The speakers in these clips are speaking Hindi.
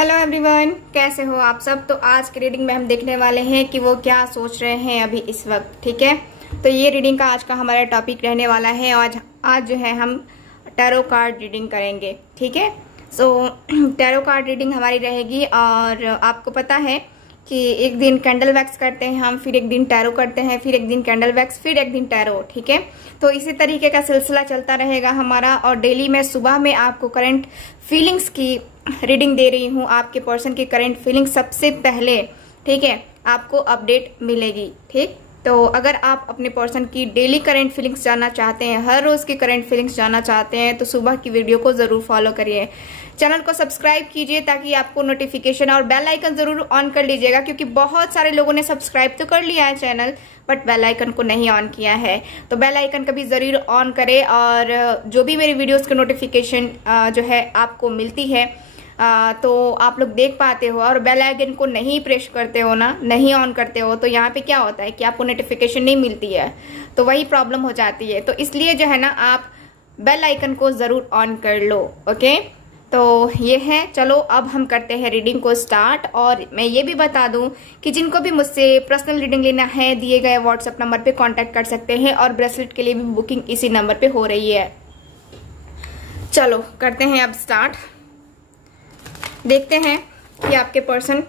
हेलो एवरीवन, कैसे हो आप सब। तो आज की रीडिंग में हम देखने वाले हैं कि वो क्या सोच रहे हैं अभी इस वक्त। ठीक है, तो ये रीडिंग का आज का हमारा टॉपिक रहने वाला है। आज जो है हम टैरो कार्ड रीडिंग करेंगे। ठीक है, सो टैरो कार्ड रीडिंग हमारी रहेगी। और आपको पता है कि एक दिन कैंडल वैक्स करते हैं हम, फिर एक दिन टैरो करते हैं, फिर एक दिन कैंडल वैक्स, फिर एक दिन टैरो। ठीक है, तो इसी तरीके का सिलसिला चलता रहेगा हमारा। और डेली मैं सुबह में आपको करंट फीलिंग्स की रीडिंग दे रही हूँ। आपके पर्सन की करंट फीलिंग्स सबसे पहले, ठीक है, आपको अपडेट मिलेगी। ठीक, तो अगर आप अपने पर्सन की डेली करंट फीलिंग्स जानना चाहते हैं, हर रोज की करंट फीलिंग्स जानना चाहते हैं, तो सुबह की वीडियो को जरूर फॉलो करिए। चैनल को सब्सक्राइब कीजिए ताकि आपको नोटिफिकेशन, और बेल आइकन जरूर ऑन कर लीजिएगा, क्योंकि बहुत सारे लोगों ने सब्सक्राइब तो कर लिया है चैनल, बट बेल आइकन को नहीं ऑन किया है। तो बेल आइकन का भी जरूर ऑन करें। और जो भी मेरी वीडियोस की नोटिफिकेशन जो है आपको मिलती है तो आप लोग देख पाते हो। और बेल आइकन को नहीं प्रेस करते हो ना, नहीं ऑन करते हो, तो यहाँ पे क्या होता है कि आपको नोटिफिकेशन नहीं मिलती है, तो वही प्रॉब्लम हो जाती है। तो इसलिए जो है ना, आप बेल आइकन को जरूर ऑन कर लो। ओके, तो ये है। चलो अब हम करते हैं रीडिंग को स्टार्ट। और मैं ये भी बता दूं कि जिनको भी मुझसे पर्सनल रीडिंग लेना है, दिए गए व्हाट्सएप नंबर पे कांटेक्ट कर सकते हैं। और ब्रेसलेट के लिए भी बुकिंग इसी नंबर पे हो रही है। चलो करते हैं अब स्टार्ट। देखते हैं कि आपके पर्सन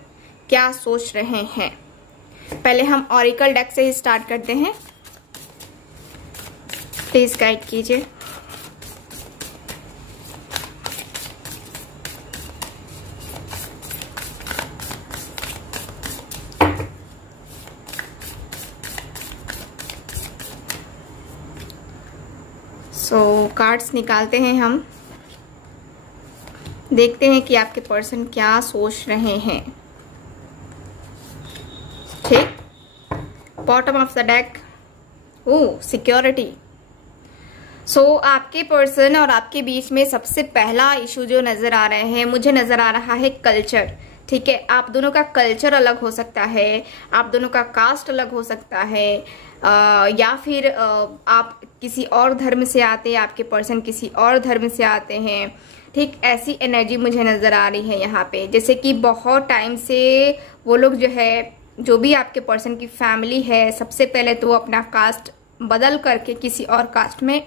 क्या सोच रहे हैं। पहले हम ऑरिकल डेक से ही स्टार्ट करते हैं। प्लीज गाइड कीजिए। कार्ड्स निकालते हैं हम, देखते हैं कि आपके पर्सन क्या सोच रहे हैं। ठीक, bottom of the deck, security. आपके पर्सन और आपके बीच में सबसे पहला इशू जो नजर आ रहे हैं, मुझे नजर आ रहा है कल्चर। ठीक है, आप दोनों का कल्चर अलग हो सकता है, आप दोनों का कास्ट अलग हो सकता है, या फिर आप किसी और धर्म से आते हैं, आपके पर्सन किसी और धर्म से आते हैं। ठीक, ऐसी एनर्जी मुझे नजर आ रही है यहाँ पे, जैसे कि बहुत टाइम से वो लोग जो है, जो भी आपके पर्सन की फैमिली है, सबसे पहले तो वो अपना कास्ट बदल करके किसी और कास्ट में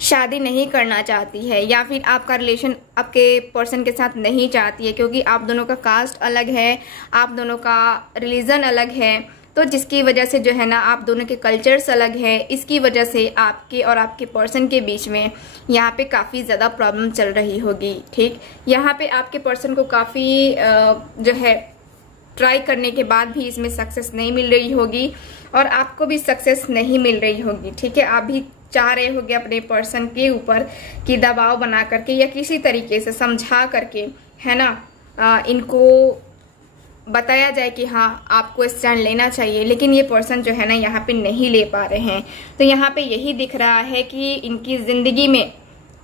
शादी नहीं करना चाहती है, या फिर आपका रिलेशन आपके पर्सन के साथ नहीं चाहती है, क्योंकि आप दोनों का कास्ट अलग है, आप दोनों का रिलीजन अलग है। तो जिसकी वजह से जो है ना, आप दोनों के कल्चर्स अलग है, इसकी वजह से आपके और आपके पर्सन के बीच में यहाँ पे काफ़ी ज़्यादा प्रॉब्लम चल रही होगी। ठीक, यहाँ पे आपके पर्सन को काफ़ी जो है ट्राई करने के बाद भी इसमें सक्सेस नहीं मिल रही होगी, और आपको भी सक्सेस नहीं मिल रही होगी। ठीक है, आप भी चाह रहे होगे अपने पर्सन के ऊपर कि दबाव बना करके या किसी तरीके से समझा करके, है ना, इनको बताया जाए कि हाँ आपको स्टैंड लेना चाहिए, लेकिन ये पर्सन जो है ना यहाँ पे नहीं ले पा रहे हैं। तो यहाँ पे यही दिख रहा है कि इनकी जिंदगी में,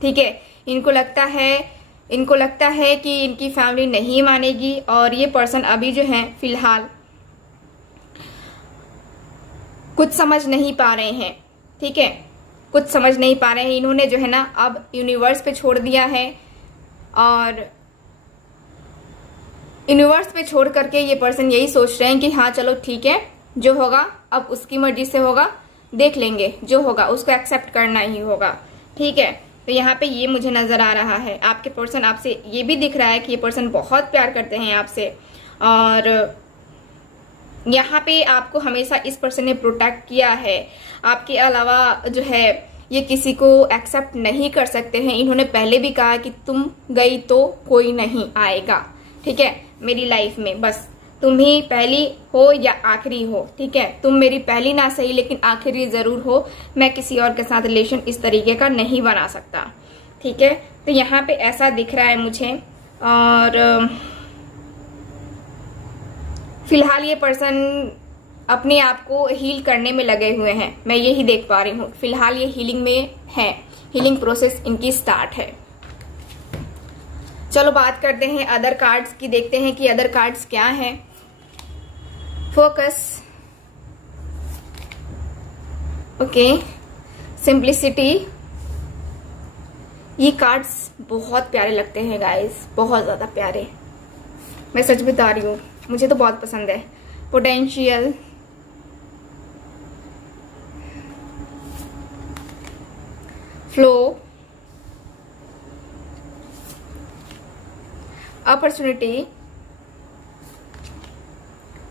ठीक है, इनको लगता है कि इनकी फैमिली नहीं मानेगी। और ये पर्सन अभी जो है फिलहाल कुछ समझ नहीं पा रहे हैं। ठीक है, कुछ समझ नहीं पा रहे हैं। इन्होंने जो है ना अब यूनिवर्स पे छोड़ दिया है, और यूनिवर्स पे छोड़ करके ये पर्सन यही सोच रहे हैं कि हाँ चलो ठीक है, जो होगा अब उसकी मर्जी से होगा, देख लेंगे, जो होगा उसको एक्सेप्ट करना ही होगा। ठीक है, तो यहाँ पे ये मुझे नजर आ रहा है। आपके पर्सन आपसे, ये भी दिख रहा है कि ये पर्सन बहुत प्यार करते हैं आपसे, और यहाँ पे आपको हमेशा इस पर्सन ने प्रोटेक्ट किया है। आपके अलावा जो है ये किसी को एक्सेप्ट नहीं कर सकते हैं। इन्होंने पहले भी कहा कि तुम गई तो कोई नहीं आएगा, ठीक है, मेरी लाइफ में बस तुम ही पहली हो या आखिरी हो। ठीक है, तुम मेरी पहली ना सही लेकिन आखिरी जरूर हो। मैं किसी और के साथ रिलेशन इस तरीके का नहीं बना सकता। ठीक है, तो यहाँ पे ऐसा दिख रहा है मुझे। और फिलहाल ये पर्सन अपने आप को हील करने में लगे हुए हैं, मैं यही देख पा रही हूँ। फिलहाल ये हीलिंग में है, हीलिंग प्रोसेस इनकी स्टार्ट है। चलो बात करते हैं अदर कार्ड्स की, देखते हैं कि अदर कार्ड्स क्या हैं। फोकस, ओके, सिंप्लिसिटी, ये कार्ड्स बहुत प्यारे लगते हैं गाइस, बहुत ज्यादा प्यारे, मैं सच बता रही हूँ, मुझे तो बहुत पसंद है। Potential, flow, opportunity,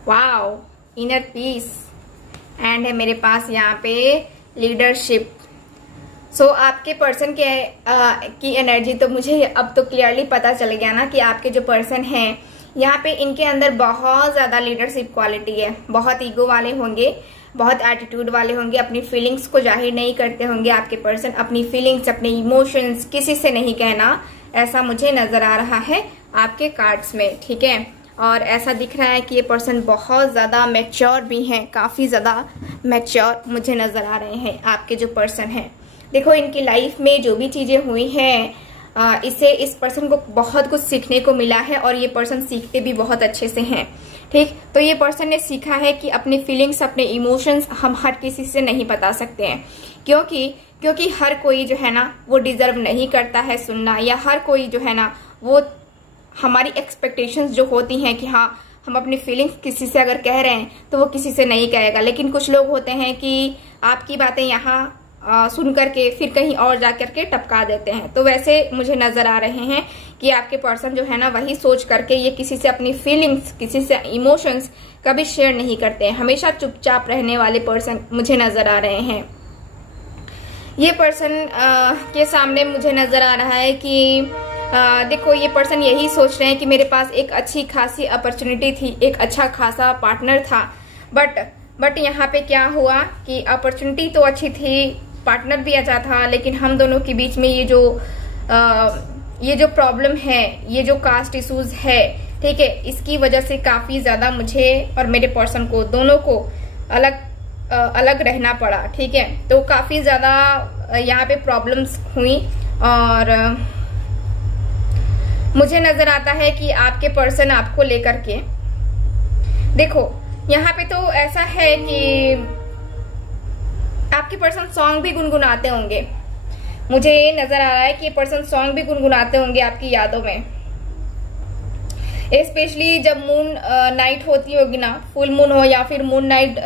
wow, inner peace, and है मेरे पास यहाँ पे लीडरशिप। सो आपके पर्सन के की एनर्जी तो मुझे अब तो क्लियरली पता चल गया ना कि आपके जो पर्सन हैं यहाँ पे इनके अंदर बहुत ज्यादा लीडरशिप क्वालिटी है, बहुत ईगो वाले होंगे, बहुत एटीट्यूड वाले होंगे, अपनी फीलिंग्स को जाहिर नहीं करते होंगे आपके पर्सन, अपनी फीलिंग्स, अपने इमोशंस किसी से नहीं कहना, ऐसा मुझे नजर आ रहा है आपके कार्ड्स में, ठीक है। और ऐसा दिख रहा है कि ये पर्सन बहुत ज़्यादा मैच्योर भी हैं, काफ़ी ज़्यादा मैच्योर मुझे नज़र आ रहे हैं आपके जो पर्सन हैं। देखो इनकी लाइफ में जो भी चीज़ें हुई हैं इससे इस पर्सन को बहुत कुछ सीखने को मिला है और ये पर्सन सीखते भी बहुत अच्छे से हैं, ठीक। तो ये पर्सन ने सीखा है कि अपनी फीलिंग्स, अपने इमोशंस हम हर किसी से नहीं बता सकते हैं, क्योंकि हर कोई जो है ना वो डिजर्व नहीं करता है सुनना, या हर कोई जो है ना वो हमारी एक्सपेक्टेशंस जो होती हैं कि हाँ हम अपनी फीलिंग्स किसी से अगर कह रहे हैं तो वो किसी से नहीं कहेगा। लेकिन कुछ लोग होते हैं कि आपकी बातें यहाँ सुन करके फिर कहीं और जा करके टपका देते हैं। तो वैसे मुझे नजर आ रहे हैं कि आपके पर्सन जो है ना वही सोच करके ये किसी से अपनी फीलिंग्स, किसी से इमोशंस कभी शेयर नहीं करते हैं, हमेशा चुपचाप रहने वाले पर्सन मुझे नजर आ रहे हैं। ये पर्सन के सामने मुझे नजर आ रहा है कि देखो ये पर्सन यही सोच रहे हैं कि मेरे पास एक अच्छी खासी अपॉर्चुनिटी थी, एक अच्छा खासा पार्टनर था, बट यहाँ पे क्या हुआ कि अपॉर्चुनिटी तो अच्छी थी, पार्टनर भी अच्छा था, लेकिन हम दोनों के बीच में ये जो प्रॉब्लम है, ये जो कास्ट इश्यूज है, ठीक है, इसकी वजह से काफी ज्यादा मुझे और मेरे पर्सन को दोनों को अलग रहना पड़ा, ठीक है। तो काफी ज्यादा यहाँ पे प्रॉब्लम्स हुई और मुझे नजर आता है कि आपके पर्सन आपको लेकर के, देखो यहाँ पे तो ऐसा है कि आपके पर्सन सॉन्ग भी गुनगुनाते होंगे, मुझे ये नजर आ रहा है कि ये पर्सन सॉन्ग भी गुनगुनाते होंगे आपकी यादों में, स्पेशली जब मून नाइट होती होगी ना, फुल मून हो या फिर मून नाइट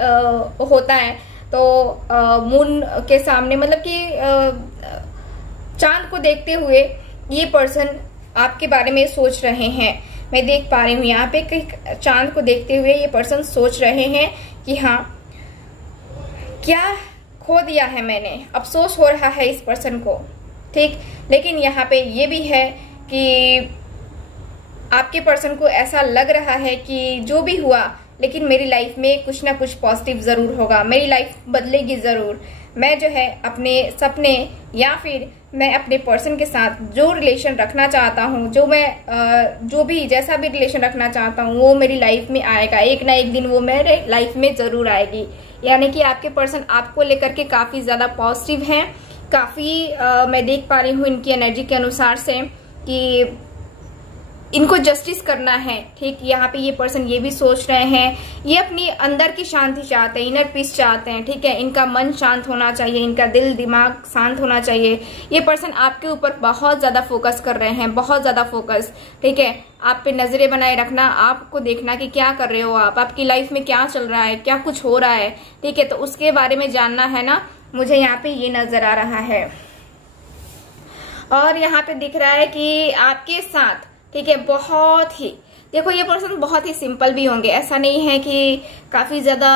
होता है, तो मून के सामने मतलब कि चांद को देखते हुए ये पर्सन आपके बारे में सोच रहे हैं। मैं देख पा रही हूँ यहाँ पे कि चांद को देखते हुए ये पर्सन सोच रहे हैं कि हाँ क्या खो दिया है मैंने, अफसोस हो रहा है इस पर्सन को, ठीक। लेकिन यहाँ पे ये भी है कि आपके पर्सन को ऐसा लग रहा है कि जो भी हुआ लेकिन मेरी लाइफ में कुछ ना कुछ पॉजिटिव जरूर होगा, मेरी लाइफ बदलेगी जरूर, मैं जो है अपने सपने या फिर मैं अपने पर्सन के साथ जो रिलेशन रखना चाहता हूँ, जो भी जैसा भी रिलेशन रखना चाहता हूँ वो मेरी लाइफ में आएगा, एक ना एक दिन वो मेरे लाइफ में जरूर आएगी। यानी कि आपके पर्सन आपको लेकर के काफी ज्यादा पॉजिटिव हैं, काफी मैं देख पा रही हूँ इनकी एनर्जी के अनुसार से कि इनको जस्टिस करना है, ठीक। यहाँ पे ये पर्सन ये भी सोच रहे हैं, ये अपनी अंदर की शांति चाहते हैं, इनर पीस चाहते हैं, ठीक है। इनका मन शांत होना चाहिए, इनका दिल दिमाग शांत होना चाहिए। ये पर्सन आपके ऊपर बहुत ज्यादा फोकस कर रहे हैं, बहुत ज्यादा फोकस, ठीक है। आप पे नजरें बनाए रखना, आपको देखना कि क्या कर रहे हो आप, आपकी लाइफ में क्या चल रहा है, क्या कुछ हो रहा है, ठीक है। तो उसके बारे में जानना है ना, मुझे यहाँ पे ये नजर आ रहा है। और यहाँ पे दिख रहा है कि आपके साथ, ठीक है, बहुत ही, देखो ये पर्सन बहुत ही सिंपल भी होंगे, ऐसा नहीं है कि काफी ज्यादा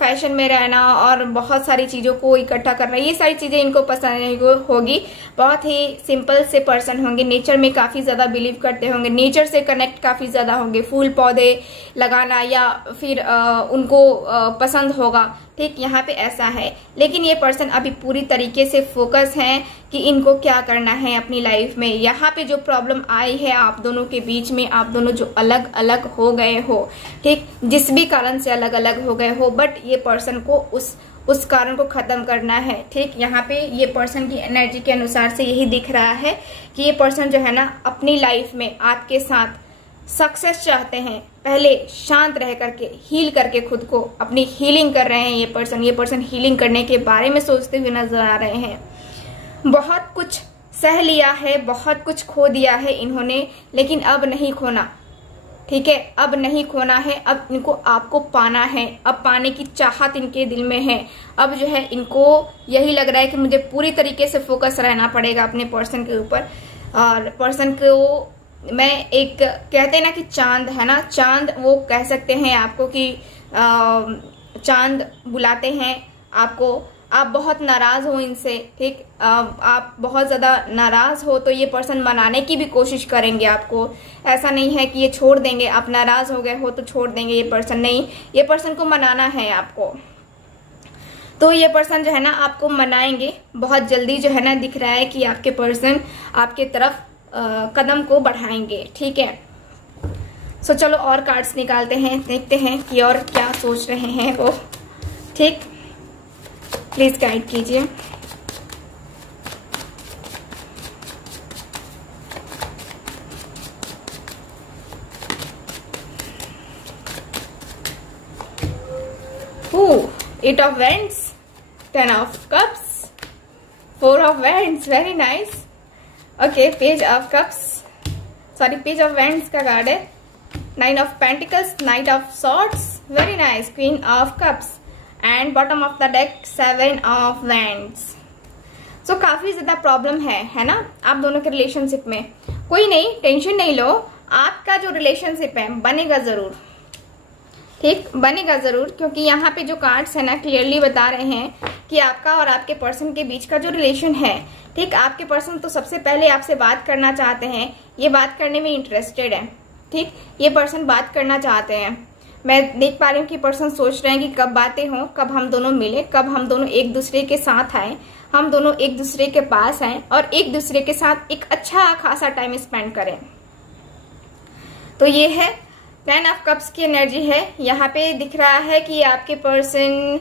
फैशन में रहना और बहुत सारी चीजों को इकट्ठा करना, ये सारी चीजें इनको पसंद नहीं होगी। बहुत ही सिंपल से पर्सन होंगे, नेचर में काफी ज्यादा बिलीव करते होंगे, नेचर से कनेक्ट काफी ज्यादा होंगे, फूल पौधे लगाना या फिर उनको पसंद होगा, ठीक। यहाँ पे ऐसा है। लेकिन ये पर्सन अभी पूरी तरीके से फोकस हैं कि इनको क्या करना है अपनी लाइफ में। यहाँ पे जो प्रॉब्लम आई है आप दोनों के बीच में, आप दोनों जो अलग अलग हो गए हो, ठीक, जिस भी कारण से अलग अलग हो गए हो, बट ये पर्सन को उस कारण को खत्म करना है, ठीक। यहाँ पे ये पर्सन की एनर्जी के अनुसार से यही दिख रहा है कि ये पर्सन जो है ना अपनी लाइफ में आपके साथ सक्सेस चाहते हैं, पहले शांत रह करके हील करके खुद को अपनी हीलिंग कर रहे हैं। ये पर्सन हीलिंग करने के बारे में सोचते हुए नजर आ रहे हैं, बहुत कुछ सह लिया है, बहुत कुछ खो दिया है इन्होंने, लेकिन अब नहीं खोना, ठीक है, अब नहीं खोना है। अब इनको आपको पाना है, अब पाने की चाहत इनके दिल में है। अब जो है इनको यही लग रहा है कि मुझे पूरी तरीके से फोकस रहना पड़ेगा अपने पर्सन के ऊपर। और पर्सन को मैं एक कहते हैं ना कि चांद है ना, चांद वो कह सकते हैं आपको कि चांद बुलाते हैं आपको। आप बहुत नाराज हो इनसे, ठीक, आप बहुत ज्यादा नाराज हो तो ये पर्सन मनाने की भी कोशिश करेंगे आपको। ऐसा नहीं है कि ये छोड़ देंगे, आप नाराज हो गए हो तो छोड़ देंगे ये पर्सन, नहीं, ये पर्सन को मनाना है आपको। तो ये पर्सन जो है ना आपको मनाएंगे बहुत जल्दी, जो है ना दिख रहा है कि आपके पर्सन आपके तरफ कदम को बढ़ाएंगे, ठीक है। सो चलो और कार्ड्स निकालते हैं, देखते हैं कि और क्या सोच रहे हैं वो, ठीक। प्लीज गाइड कीजिए। Eight of Wands, 10 of Cups, 4 of Wands, very nice. Okay, Page of Cups, sorry, Page of Wands का कार्ड है। 9 of Pentacles, Knight of Swords, very nice, Queen of Cups, and bottom of the deck 7 of Wands. So काफी ज्यादा प्रॉब्लम है ना आप दोनों के रिलेशनशिप में। कोई नहीं, टेंशन नहीं लो, आपका जो रिलेशनशिप है बनेगा जरूर, ठीक, बनेगा जरूर। क्योंकि यहाँ पे जो कार्ड्स है ना क्लियरली बता रहे हैं कि आपका और आपके पर्सन के बीच का जो रिलेशन है, ठीक, आपके पर्सन तो सबसे पहले आपसे बात करना चाहते हैं, ये बात करने में इंटरेस्टेड है, ठीक, ये पर्सन बात करना चाहते हैं। मैं देख पा रही हूँ कि पर्सन सोच रहे हैं कि कब बातें हों, कब हम दोनों मिले, कब हम दोनों एक दूसरे के साथ आए, हम दोनों एक दूसरे के पास आए और एक दूसरे के साथ एक अच्छा खासा टाइम स्पेंड करें। तो ये है 10 ऑफ कप्स की एनर्जी है। यहाँ पे दिख रहा है कि आपके पर्सन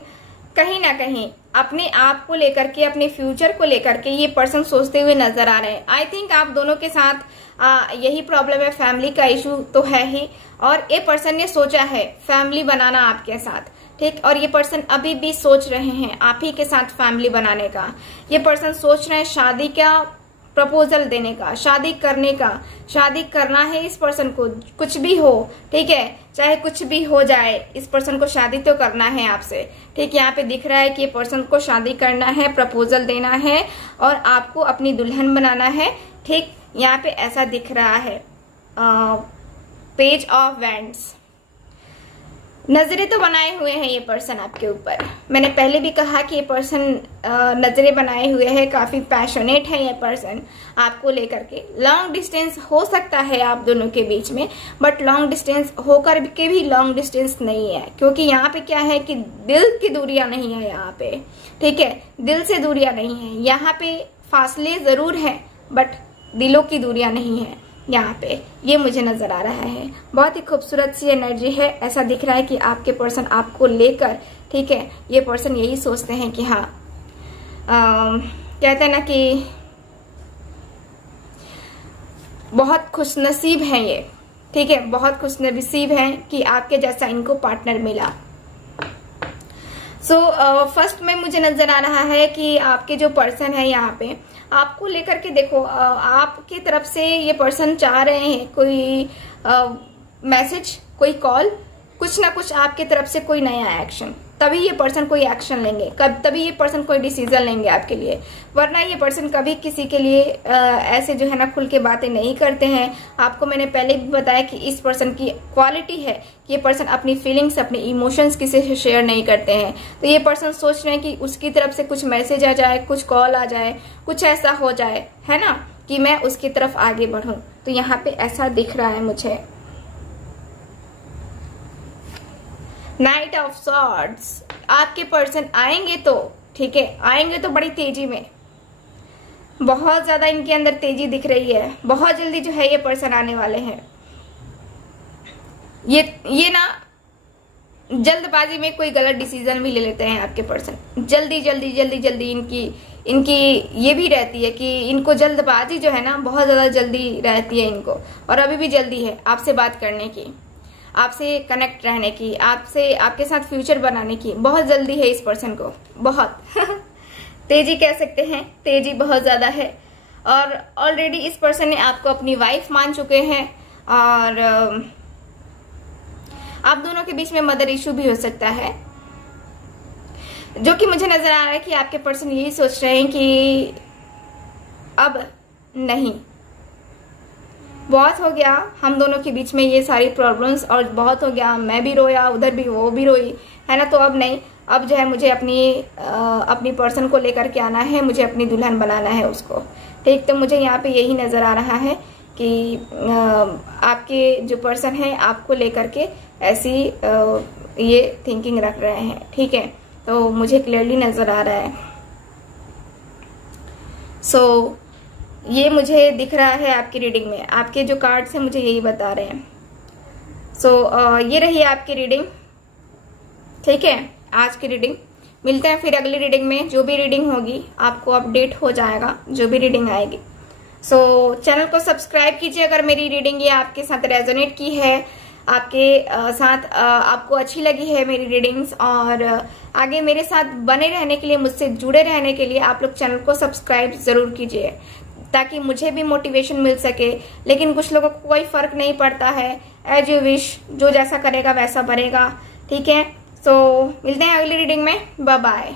कहीं ना कहीं अपने आप को लेकर के, अपने फ्यूचर को लेकर के ये पर्सन सोचते हुए नजर आ रहे हैं। आई थिंक आप दोनों के साथ यही प्रॉब्लम है, फैमिली का इशू तो है ही, और ये पर्सन ने सोचा है फैमिली बनाना आपके साथ, ठीक, और ये पर्सन अभी भी सोच रहे हैं आप ही के साथ फैमिली बनाने का। ये पर्सन सोच रहे हैं शादी का प्रपोजल देने का, शादी करने का, शादी करना है इस पर्सन को, कुछ भी हो, ठीक है, चाहे कुछ भी हो जाए, इस पर्सन को शादी तो करना है आपसे, ठीक। यहाँ पे दिख रहा है कि ये पर्सन को शादी करना है, प्रपोजल देना है और आपको अपनी दुल्हन बनाना है, ठीक। यहाँ पे ऐसा दिख रहा है। पेज ऑफ वैंड्स, नजरें तो बनाए हुए हैं ये पर्सन आपके ऊपर। मैंने पहले भी कहा कि ये पर्सन नजरें बनाए हुए है, काफी पैशनेट है ये पर्सन आपको लेकर के। लॉन्ग डिस्टेंस हो सकता है आप दोनों के बीच में, बट लॉन्ग डिस्टेंस होकर के भी लॉन्ग डिस्टेंस नहीं है, क्योंकि यहाँ पे क्या है कि दिल की दूरियां नहीं है यहाँ पे, ठीक है, दिल से दूरियां नहीं है यहाँ पे, फासले जरूर है बट दिलों की दूरियां नहीं है यहाँ पे, ये मुझे नजर आ रहा है। बहुत ही खूबसूरत सी एनर्जी है। ऐसा दिख रहा है कि आपके पर्सन आपको लेकर, ठीक है, ये पर्सन यही सोचते हैं कि हाँ, कहते हैं ना कि बहुत खुशनसीब है ये, ठीक है, बहुत खुशनसीब है कि आपके जैसा इनको पार्टनर मिला। फर्स्ट में मुझे नजर आ रहा है कि आपके जो पर्सन है यहाँ पे आपको लेकर के, देखो, आपकी तरफ से ये पर्सन चाह रहे हैं कोई मैसेज, कोई कॉल, कुछ ना कुछ आपके तरफ से कोई नया एक्शन, तभी ये पर्सन कोई एक्शन लेंगे, तभी ये पर्सन कोई डिसीजन लेंगे आपके लिए। वरना ये पर्सन कभी किसी के लिए ऐसे जो है ना खुल के बातें नहीं करते हैं। आपको मैंने पहले भी बताया कि इस पर्सन की क्वालिटी है कि ये पर्सन अपनी फीलिंग्स, अपने इमोशंस किसी से शेयर नहीं करते हैं। तो ये पर्सन सोच रहे हैं कि उसकी तरफ से कुछ मैसेज आ जाए, कुछ कॉल आ जाए, कुछ ऐसा हो जाए, है ना, कि मैं उसकी तरफ आगे बढ़ूं। तो यहाँ पे ऐसा दिख रहा है मुझे। नाइट ऑफ सॉर्ड्स, आपके पर्सन आएंगे तो, ठीक है, आएंगे तो बड़ी तेजी में, बहुत ज्यादा इनके अंदर तेजी दिख रही है, बहुत जल्दी जो है ये पर्सन आने वाले हैं। ये ना जल्दबाजी में कोई गलत डिसीजन भी ले लेते हैं आपके पर्सन, जल्दी जल्दी जल्दी जल्दी इनकी ये भी रहती है कि इनको जल्दबाजी जो है ना बहुत ज्यादा जल्दी रहती है इनको, और अभी भी जल्दी है आपसे बात करने की, आपसे कनेक्ट रहने की, आपसे, आपके साथ फ्यूचर बनाने की बहुत जल्दी है इस पर्सन को, बहुत तेजी कह सकते हैं, तेजी बहुत ज्यादा है। और ऑलरेडी इस पर्सन ने आपको अपनी वाइफ मान चुके हैं और आप दोनों के बीच में मदर इशू भी हो सकता है, जो कि मुझे नजर आ रहा है कि आपके पर्सन यही सोच रहे हैं कि अब नहीं, बहुत हो गया हम दोनों के बीच में ये सारी प्रॉब्लम्स, और बहुत हो गया, मैं भी रोया, उधर भी वो भी रोई, है ना। तो अब नहीं, अब जो है मुझे अपनी पर्सन को लेकर के आना है, मुझे अपनी दुल्हन बनाना है उसको, ठीक। तो मुझे यहाँ पे यही नजर आ रहा है कि आपके जो पर्सन है आपको लेकर के ऐसी ये थिंकिंग रख रहे हैं, ठीक है। तो मुझे क्लियरली नजर आ रहा है। सो ये मुझे दिख रहा है आपकी रीडिंग में, आपके जो कार्ड्स हैं मुझे यही बता रहे हैं। सो ये रही आपकी रीडिंग, ठीक है, आज की रीडिंग। मिलते हैं फिर अगली रीडिंग में। जो भी रीडिंग होगी आपको अपडेट हो जाएगा, जो भी रीडिंग आएगी। सो चैनल को सब्सक्राइब कीजिए अगर मेरी रीडिंग ये आपके साथ रेजोनेट की है, आपके साथ आपको अच्छी लगी है मेरी रीडिंग्स, और आगे मेरे साथ बने रहने के लिए, मुझसे जुड़े रहने के लिए आप लोग चैनल को सब्सक्राइब जरूर कीजिए, ताकि मुझे भी मोटिवेशन मिल सके। लेकिन कुछ लोगों को कोई फर्क नहीं पड़ता है, एज यू विश, जो जैसा करेगा वैसा बनेगा, ठीक है। सो मिलते हैं अगली रीडिंग में, बाय बाय।